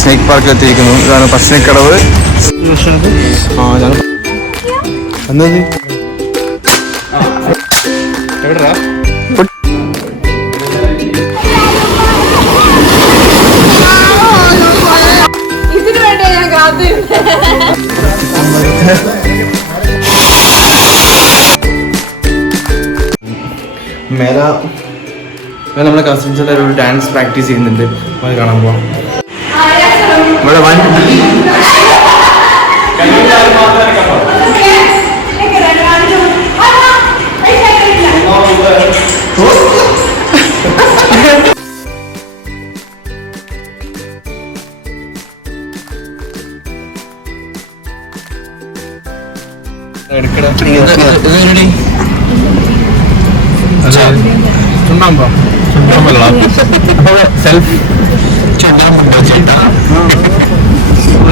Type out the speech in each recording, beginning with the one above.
Snake പാർക്കിൽ എത്തിയിരിക്കുന്നു. ഇതാണ് പശ്ചിമക്കടവ്. എന്നത് മേല നമ്മുടെ കസിൻസ് എല്ലാവരും ഒരു ഡാൻസ് പ്രാക്ടീസ് ചെയ്യുന്നുണ്ട്. അത് കാണാൻ പോവാം. ഇവിടെ വൻ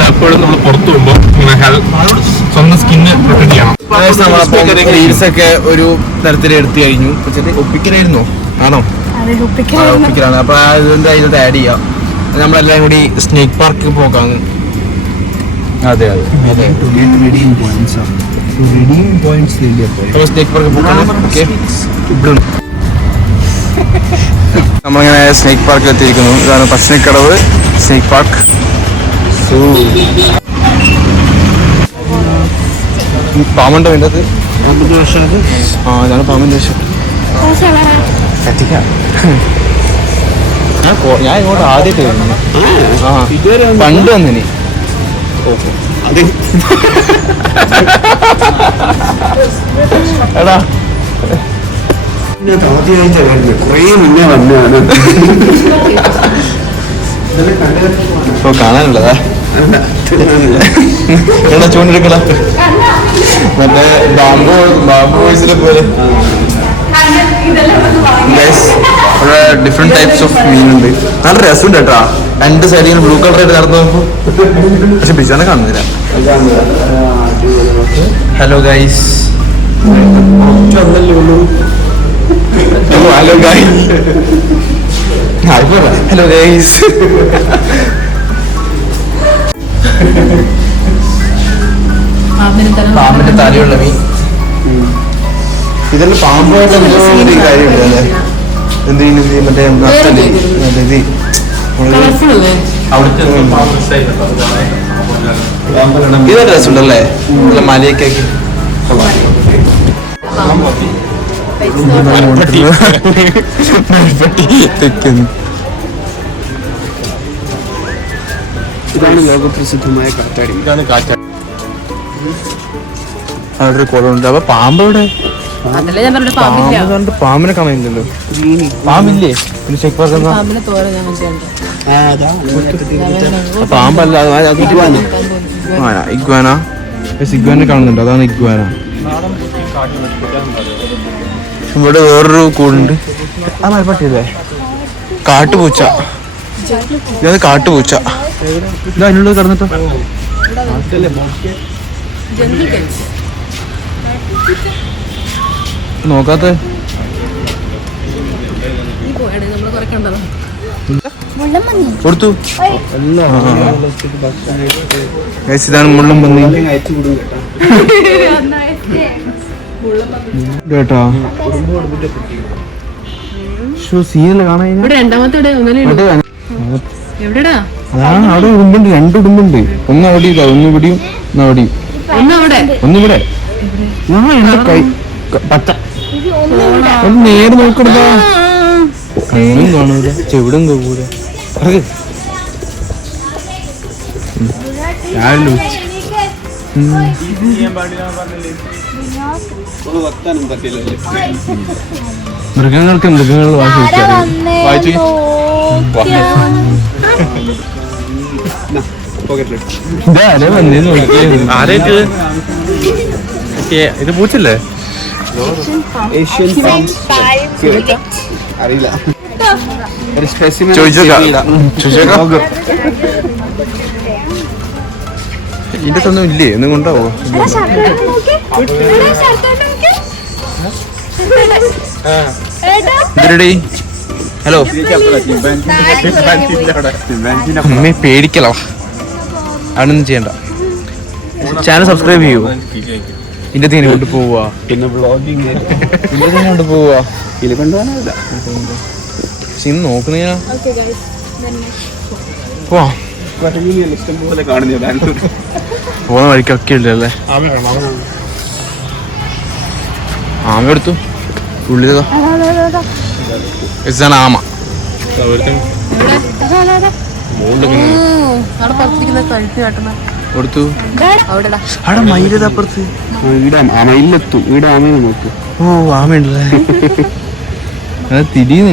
എപ്പോഴും നമ്മൾ പുറത്തു പോകുമ്പോൾ സ്വന്തം സ്കിന്ന് പ്രൊട്ടക്ട് ചെയ്യണം. റീൽസൊക്കെ ഒരു തരത്തിൽ എടുത്തു കഴിഞ്ഞു. ഒപ്പിക്കലായിരുന്നോ? ആണോ? ഒപ്പിക്കലാണ്. അപ്പൊ ഇതിന്റെ അതിനകത്ത് ആഡ് ചെയ്യാം. നമ്മളെല്ലാം കൂടി സ്നേക്ക് പാർക്ക് പോകാന്ന്. അതെ അതെ അതെ സ്നേക്ക് പാർക്ക് പോകാൻ. നമ്മളിങ്ങനെ സ്നേക്ക് പാർക്കിൽ എത്തിയിരിക്കുന്നു. ഇതാണ് പശ്ചിമക്കടവ് സ്നേക്ക് പാർക്ക്. പാമ്പുണ്ടോ അതിൻ്റെ അത്? ഇതാണ് പാമ്പിൻ്റെ വേഷം. ഞാൻ ഇങ്ങോട്ട് ആദ്യമായിട്ട് വരുന്നു. പണ്ട് വന്നിനി. എടാ കുറേ മുന്നേ വന്നതാണ്. ഇപ്പൊ കാണാനുള്ളതാ. എടാ ചൂണ്ടെടുക്കണ മറ്റേ ബാമ്പു വോയിസിലെ പോലെ ഡിഫറെന്റ് ടൈപ്സ് ഓഫ് മീനുണ്ട്. നല്ല രസമുണ്ട് കേട്ടാ. രണ്ട് സൈഡിൽ ബ്ലൂ കളർ ആയിട്ട് നടന്നു നോക്കുമ്പോ. പക്ഷെ ബിജാനെ കാണുന്നില്ല. Hello guys. Hello guys. Hello guys. പാമ്പിന്റെ തലയുള്ള മീൻ. ഇതെല്ലാം പാമ്പുമായിട്ട് എന്തോ ഒരു കാര്യമുണ്ട് അല്ലേ? എന്തെങ്കിലും മറ്റേ ഇതൊരു രസമുണ്ടല്ലേ? നല്ല മലയൊക്കെ തെക്കുന്നു. ഇതാണ് ലോകപ്രസിദ്ധമായ കാറ്റാടി. ഇതാണ് കാറ്റാടി. അവിടെ ഒരു കുളമുണ്ട്. അപ്പൊ പാമ്പവിടെ? പാമ്പിനെ കാണാനില്ലല്ലോ. പാമ്പില്ലേ? പിന്നെ ചെക്ക് പാർക്ക് പാമ്പല്ല. ഇഗ്വാന. ഇഗ്വാനെ കാണുന്നുണ്ട്. അതാണ് ഇഗ്വാന. ഇവിടെ വേറൊരു കൂടുണ്ട്. ആ മരപ്പട്ടിയല്ലേ? കാട്ടുപൂച്ച. ഇതാണ് കാട്ടുപൂച്ച. ഇതാ അതിനുള്ളത് കിടന്നിട്ടോ. നോക്കാത്ത കൊടുത്തു. ഇതാണ് മുള്ളും പന്നി കേട്ടോ. സീരിയല് കാണാൻ അതാണ്. അവിടെ ഉടുമ്പുണ്ട്. രണ്ട് ഉടുമ്പുണ്ട്. ഒന്ന് അവിടെ ഇതാ. ഒന്ന് ഇവിടെയും ഒന്ന് അവിടെയും. ഒന്നിവിടെ. എന്റെ കൈ പച്ച. ഒന്ന് നേരെ നോക്കണ്ടാ. കണ്ണും കാണൂല, ചെവിടും കേൾക്കൂല. മൃഗങ്ങൾക്ക് മൃഗങ്ങൾ വായിച്ചു. ഇത് പൂച്ചല്ലേ? അറിയില്ല. ഇതിന്റെ ഒന്നും ഇല്ലേ? ഒന്നും കൊണ്ടാവോ? ഹലോ അമ്മയെ പേടിക്കലോ അതൊന്നും ചെയ്യണ്ട. ചാനൽ സബ്സ്ക്രൈബ് ചെയ്യൂ. ഇന്റെ തീനെ കൊണ്ട് പോവാ. പിന്നെ വ്ളോഗിങ് ഇന്റെ തീനെ കൊണ്ട് പോവാ. ഇതിൽ കൊണ്ടുപോകാനല്ല. പക്ഷെ ഇന്ന് നോക്കുന്നതിനാ പോവാ. ഇഷ്ടംപോലെ കാണുന്നില്ല ബാംഗ്ലൂർ. പോകുന്ന വഴിക്കൊക്കെ ഉണ്ടല്ലേ. ആമ എടുത്തു ഉള്ളിലതാ ആമ കൊടുത്തു. അവിടെ മയിലപ്പുറത്ത് മയിലെത്തും. ഇവിടെ ആമയെ നോക്കും. ഓ ആമയുണ്ടല്ലേ. അത് തിരിയുന്നു.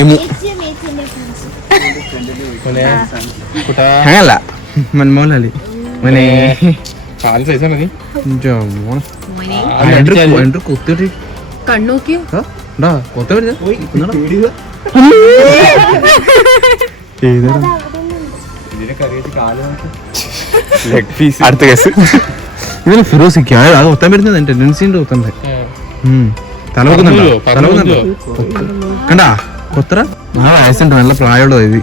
എമു അങ്ങനല്ല മൻമോഹൻലാലി മോനെ കൊത്തി കണ്ണോക്കിയോ കൊത്ത വരുന്ന അടുത്ത കേസ് ഇവന് ഫിറോസിക്ക് അത് ഒത്താൻ വരുന്നത് ടെൻഡൻസി ഉണ്ട് ഒത്തണ്ടേ. തലവെക്കുന്നുണ്ടോ തലവെക്കുന്നുണ്ടോ കണ്ടാ കൊത്ര ആ വയസ്സുണ്ട്. നല്ല പ്രായമുള്ള ഇത്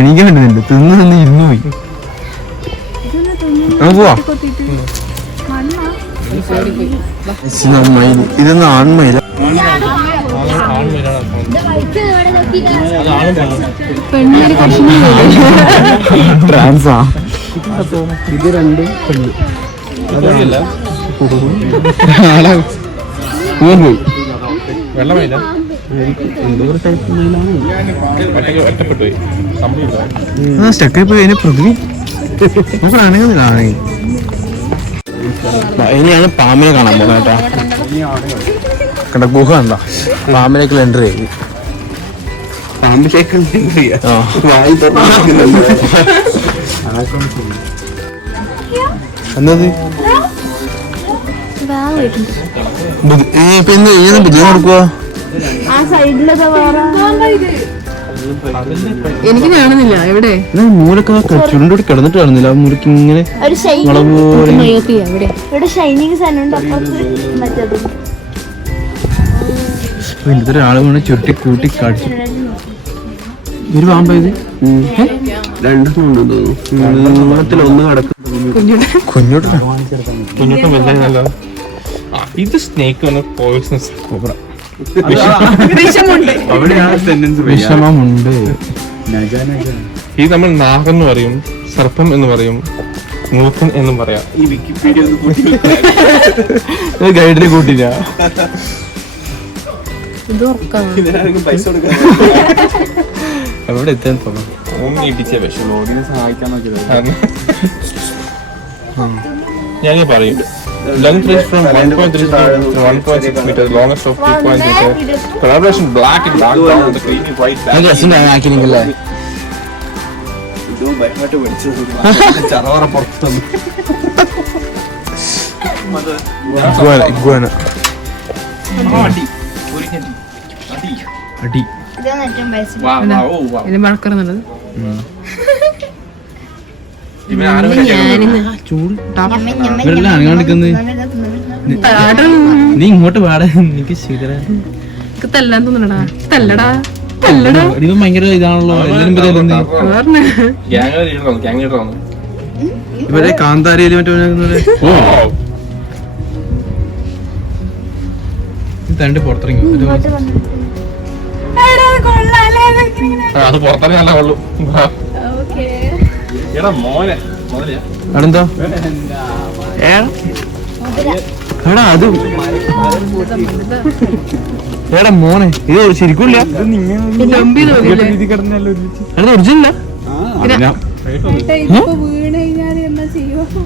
എനിക്ക് വേണ്ടുന്നുണ്ട്. തിന്ന് തിന്ന് ഇരുന്നു പോയി. നമുക്ക് പോവാ. ഇതൊന്നും ആൺമയില. ട്രാൻസാ ഇത് രണ്ടും പെണ്ണ്. പോയി വെള്ളമയില്ല സ്റ്റക്കായി പോയി. അതിന് പൃഥ്വി നമുക്കാണെങ്കിൽ ഇനിയാണ് പാമ്പിനെ കാണാൻ പോകുന്നത് കേട്ടാ. കണ്ട ഗുഹ കണ്ട പാമ്പിനേക്കുള്ള എൻട്രി ആയി. പാമ്പിലേക്ക് എന്നത് ഇപ്പൊ എന്ത് ബുദ്ധിമുട്ട് കൊടുക്കുവോ? എനിക്ക് കാണുന്നില്ല. എവിടെ മൂലൊക്കെ ചുരുണ്ടോടി കിടന്നിട്ട് കാണുന്നില്ല. ആ മൂലക്ക് ഇങ്ങനെ ഇന്നത്തെ ഒരാള് വേണം ചുരുട്ടി കൂട്ടി കടിച്ചു. ഒരു പാമ്പായത് രണ്ടെണ്ണം ഉണ്ടെന്ന് തോന്നുന്നു. നീളത്തിലൊന്ന് കിടക്കും. കുഞ്ഞോട്ടാ കുഞ്ഞോട്ടം വലുതായി. ഇത് സ്നേക്ക് പോയിസണസ് കോബ്ര. വിഷമമുണ്ട്. ഇത് നമ്മൾ നാഗെന്ന് പറയും, സർപ്പം എന്ന് പറയും, മൂക്കൻ എന്നും പറയാം. ഈ വിക്കിപീഡിയ ഗൈഡിനെ കൂട്ടില്ല. ഇതിനാരെങ്കിലും പൈസ കൊടുക്കാൻ എവിടെ എത്താൻ തോന്നുന്നു. സഹായിക്കാൻ നോക്കിയത്. ഞാനീ പറയും length range from 1.3 to 1.6 meters, longest of 2.3 meters. Coloration black and dark brown with the creamy white back. ആക്കിനെങ്കിലേ ഇത് ബൈഹാട്ട് പഠിച്ചത് ചറവറ പുറത്തുനിന്ന്. ഇഗ്വാന അടി എന്നെ മഴക്കറുന്നുള്ളത്. ചൂട് ഇവരെല്ലാം അനങ്ങാണ്ടിരിക്കുന്നത്. നീ ഇങ്ങോട്ട് പാടാ. എനിക്ക് തല്ലാൻ തോന്നണടാ. തല്ലടാ തല്ലടാ. ഇത് ഭയങ്കര ഇതാണല്ലോ. ഇവരെ കാന്താരിയില് മറ്റേ തണ്ട് പുറത്തിറങ്ങി. അത് പുറത്തന്നെ നല്ല കൊള്ളു. മോനെ അതെന്താ എടാ അത് എടാ മോനെ ഇത് ശരിക്കൂല്ല. ഒറിജിനല്ല.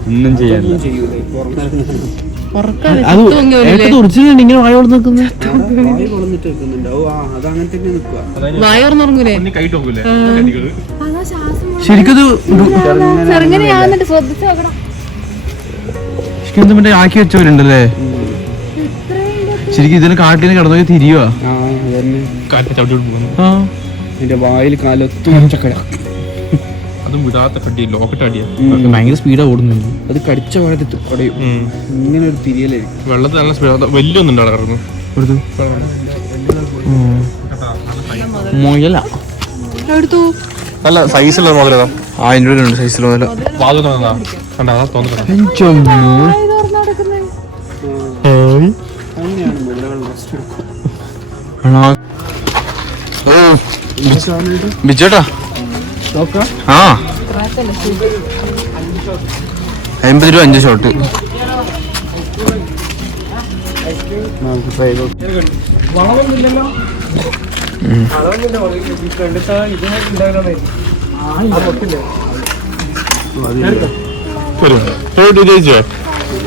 ഒന്നും ചെയ്യാൻ അത് ഒറിജിനൽ ഇങ്ങനെ വായ കൊണ്ട് നിൽക്കുന്നത്. വായോർന്നുറങ്ങൂലേ? കൈട്ട് നോക്കൂലേ? ശരിക്കും മറ്റേ ആക്കി വെച്ചവരുണ്ടല്ലേ. ശരിക്കും ഇതിന് കാട്ടിന് കിടന്നു തിരിയുവാ. എന്റെ വായിൽ കാലൊത്തു ചക്കട. അതും വിടാത്ത കടി ലോക്കറ്റ് അടിയാ. ഭയങ്കര സ്പീഡാ ഓടുന്നുണ്ട്. അത് കടിച്ച പാടത്ത് കടയും. ഇങ്ങനെ ഒരു തിരിയലായിരിക്കും. വെള്ളത്തിൽ നല്ല സ്പീഡ്. വലിയൊന്നുണ്ട് അവിടെ കിടന്നു. മുയല എടുത്തു. നല്ല സൈസുള്ള മുതലേതാ? 1000 രൂപ സൈസിൽ മുതല. വാതു തോന്നുന്നതാ കണ്ടാ തോന്നുന്നു. ബിജോട്ടാ ആ 50 രൂപ 5 ഷോട്ട്.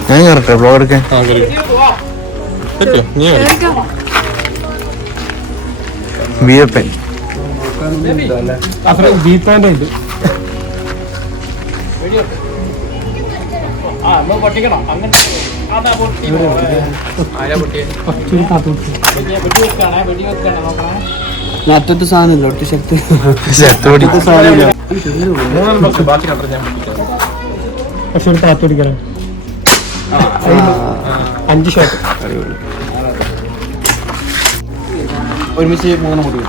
ഞാൻ കറക്റ്റാ ബ്ലോഗ് എടുക്കാൻ. വീരപ്പൻ അറ്റത്തെ സാധനമില്ല ഒട്ടും ശക്തി സാധനമില്ല. പക്ഷെ ഒരു താത്ത് പിടിക്കണം 5 ഷോട്ട് ഒരുമിച്ച് 3 മുടി.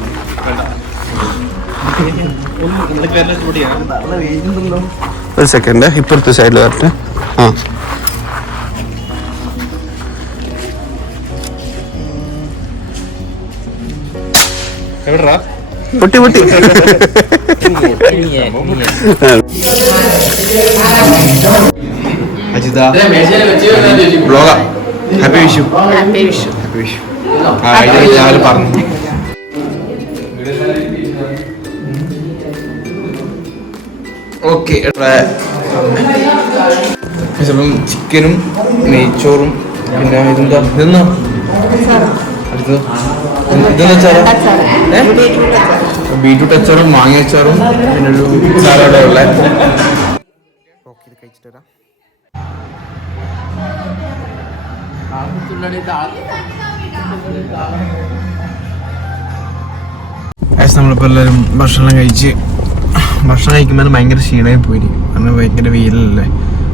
ഒരു സെക്കൻഡ് ഇപ്പുറത്തെ സൈഡിൽ വരട്ടെ. ആ എവിടെടാ? പൊട്ടി പൊട്ടി. അജിത ബ്ലോഗാ. ഹാപ്പി വിഷു. ഹാപ്പി വിഷു. രാവിലെ പറഞ്ഞു. ഓക്കെ ചിക്കനും നെയ്ച്ചോറും പിന്നെ ഇതെന്താ ഇതെന്നാ അടുത്തത് ഇതെന്ന് വെച്ചാൽ ബീറ്റ്റൂട്ട് അച്ചാറും മാങ്ങ അച്ചാറും പിന്നെ ഒരു സാലഡും ഉള്ള. കഴിച്ചിട്ട് വരാം. നമ്മളിപ്പോൾ എല്ലാവരും ഭക്ഷണം കഴിക്കുമ്പോൾ ഭയങ്കര ക്ഷീണമായി പോയി. കാരണം ഭയങ്കര വെയിലല്ലേ.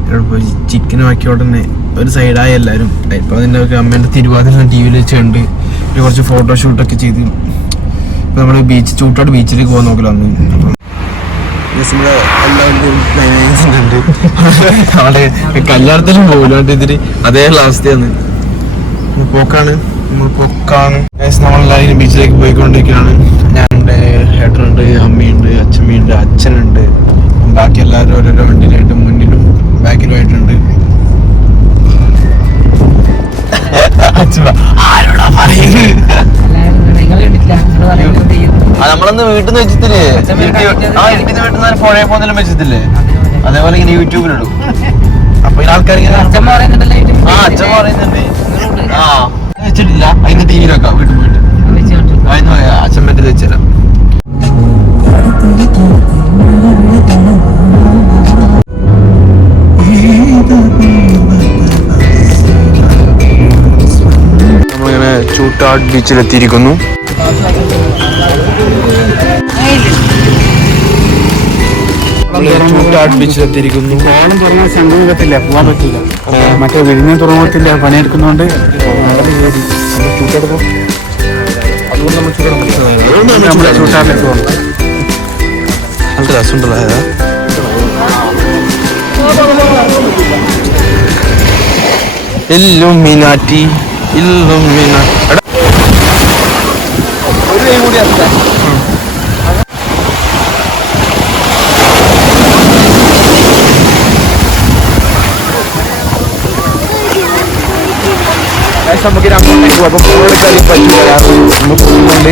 ഇവിടെ പോയി ചിക്കനും ആക്കിയ ഉടനെ ഒരു സൈഡായി എല്ലാവരും. ഇപ്പോൾ അതിൻ്റെ അമ്മേൻ്റെ തിരുവാതിര ടി വിയിൽ വെച്ച് കണ്ട് കുറച്ച് ഫോട്ടോഷൂട്ടൊക്കെ ചെയ്ത് ഇപ്പോൾ നമ്മൾ ചൂട്ടാട് ബീച്ചിലേക്ക് പോകാൻ നോക്കല വന്നു. അപ്പം നമ്മുടെ എല്ലാവരുടെയും ഉണ്ട്. അവിടെ കല്യാണത്തിലും പോകില്ല ഇതിന് അതേയുള്ള അവസ്ഥയാണ്. പോക്കാണ് നമ്മളെല്ലാവരും ബീച്ചിലേക്ക് പോയിക്കൊണ്ടിരിക്കുകയാണ്. ഞാനുണ്ട്, ഏട്ടനുണ്ട്, അമ്മയുണ്ട്, അച്ഛമ്മയുണ്ട്, അച്ഛനുണ്ട്. ബാക്കി എല്ലാവരും ഓരോരോ വണ്ടിയിലായിട്ട് മുന്നിലും ബാക്കിലുമായിട്ടുണ്ട്. നമ്മളന്ന് വീട്ടിൽ നിന്ന് വെച്ചിട്ടില്ലേ, വീട്ടിൽ പുഴയെ പോകുന്നതിലും വെച്ചിട്ടില്ലേ, അതേപോലെ ഇങ്ങനെ യൂട്യൂബിലിടും. അപ്പൊ ഈ ആൾക്കാർ അച്ഛൻ പറയുന്നുണ്ട്. ആ വെച്ചിട്ടില്ല, അതിന്റെ ടി വിയിലൊക്കെ വീട്ടിൽ പോയിട്ട് അതിന് അച്ഛൻ പറ്റി വെച്ചില്ല. നമ്മളിങ്ങനെ ചൂട്ടാട് ബീച്ചിലെത്തിയിരിക്കുന്നു. ചൂട്ടാട് ബീച്ചിലെത്തിയിരിക്കുന്നു. ഓണം തുറന്നാൽ സംഗമത്തില്ല, പോകാൻ പറ്റില്ല. മറ്റേ വിഴിഞ്ഞ തുറമുഖത്തില്ല, പണിയെടുക്കുന്നതുകൊണ്ട് ചൂട്ടാടിലേക്ക് പോകണം. നല്ല രസമുണ്ടല്ലോ. ഇല്ലുമിനാറ്റി ഒരു കൈ കൂടി അല്ല. നമുക്ക് അങ്ങോട്ടേക്ക് പോകും. അപ്പോൾ ഫോൺ എടുക്കാൻ പറ്റില്ല. നമ്മൾ പോകുന്നുണ്ട്.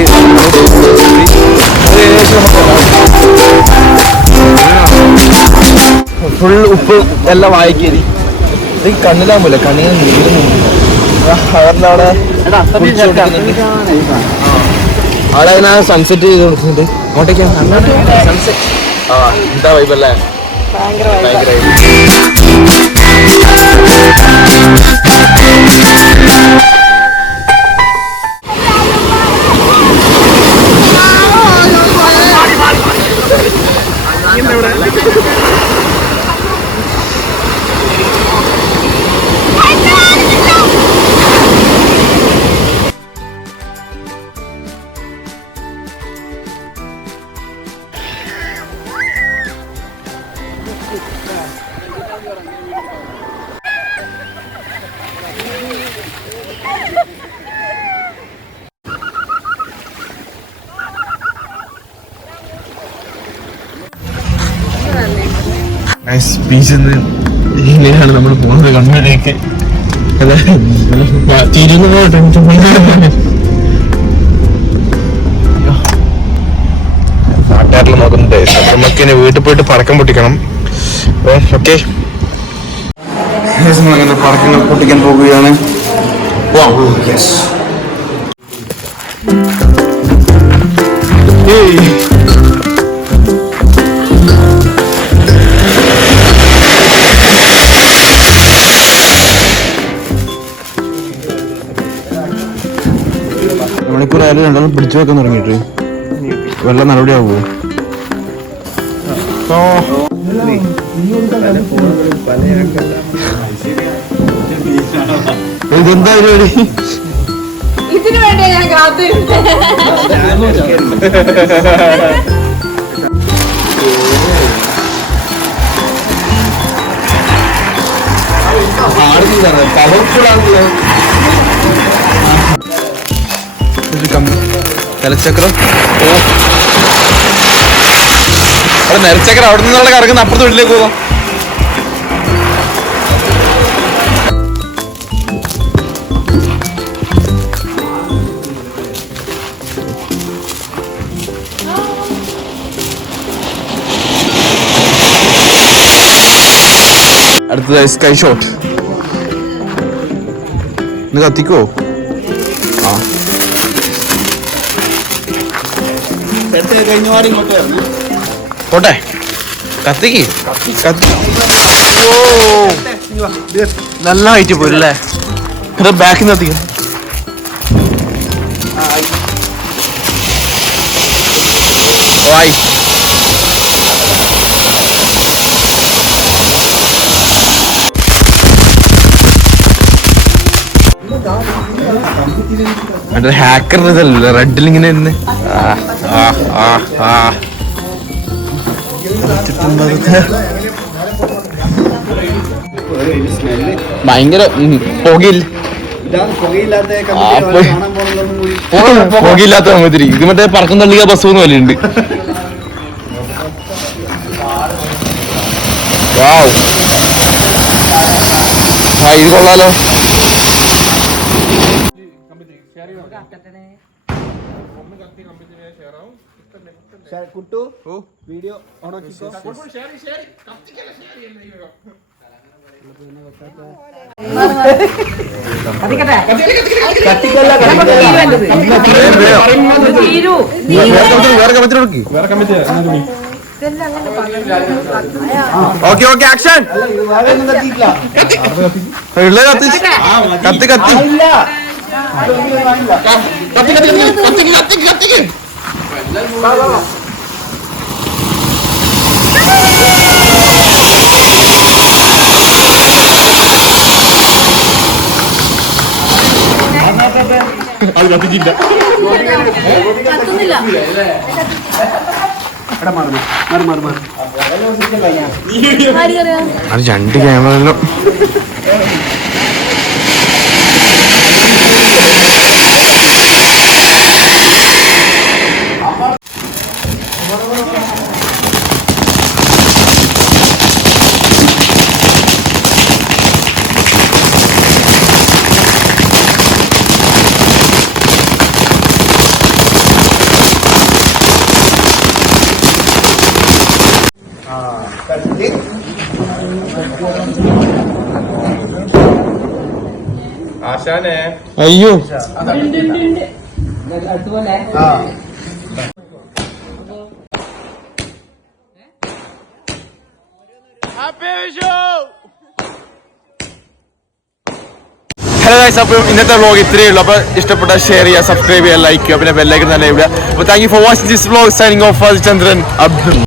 ഫുൾ ഉപ്പ് എല്ലാം വായിക്കേരി. ഇത് കണ്ണിലാകുമ്പോലെ കണ്ണിന് നീരുന്നുണ്ട്. അവിടെ അതിനാ സൺസെറ്റ് ചെയ്ത് കൊടുക്കുന്നുണ്ട്. അങ്ങോട്ടേക്കാണ് സൺസെറ്റ്. ആ എന്താ വൈബല്ലേ, ഭയങ്കര ബീച്ചിൽ നിന്ന് ഇങ്ങനെയാണ് നമ്മൾ പോകുന്നത് കണ്ണൂരേക്ക്. നാട്ടുകാരിൽ നോക്കുന്നുണ്ട്. നമുക്ക് ഇനി വീട്ടിൽ പോയിട്ട് പടക്കം പൊട്ടിക്കണം. ഓക്കെ, അങ്ങനെ പടക്കങ്ങൾ പൊട്ടിക്കാൻ പോകുകയാണ്. മണിക്കൂർ ആയാലും രണ്ടാളും പിടിച്ചു വെക്കാൻ തുടങ്ങിയിട്ട് വെള്ളം നടപടിയാവുമോ? ഇതെന്താ പരിപാടി? ഇതിനു വേണ്ടി ഞാൻ കാത്തിരുന്നത്. നിലച്ചക്രം അവിടെ നിലച്ചക്രം അവിടെ നിന്നുള്ള കറങ്ങുന്ന അപ്പുറത്തെ വീട്ടിലേക്ക് പോകാം. അടുത്തതായി സ്കൈ ഷോട്ട്. ഇന്ന് കത്തിക്കോ? ആ, പോട്ടെ, കത്തിക്ക്. നല്ല ഹൈറ്റ് പോരല്ലേ? ബാക്കിൽ നിന്ന് കത്തിക്കും. മറ്റേ ഹാക്കറിന്റെ ഇതല്ലേ റെഡിൽ ഇങ്ങനെ തന്നെ. ഭയങ്കര പുകയില്ലാത്ത മാതിരി. ഇത് മറ്റേ പറക്കം തള്ളിയ ബസ് ഒന്നും വലുണ്ട്. ഇത് കൊള്ളാലോ. കുട്ടു വീഡിയോ ഓണാക്കിക്കോ. Okay okay, action. കത്തി കത്തി അത് കത്തിച്ചില്ല. അത് രണ്ട് ക്യാമറയിലോ. ആശാനെ അയ്യോ, ഹലോ ഗൈസ്, അപ്പോൾ ഇന്നത്തെ വ്ലോഗ് ഇത്രയേ ഉള്ളൂ. അപ്പോൾ ഇഷ്ടപ്പെട്ട ഷെയർ ചെയ്യുക, സബ്സ്ക്രൈബ് ചെയ്യുക, ലൈക്ക് ചെയ്യുക, പിന്നെ ബെല്ലൈക്കൺ തന്നെ ഇടുക. അപ്പോൾ thank you for watching this vlog. Signing off Chandran Abdul.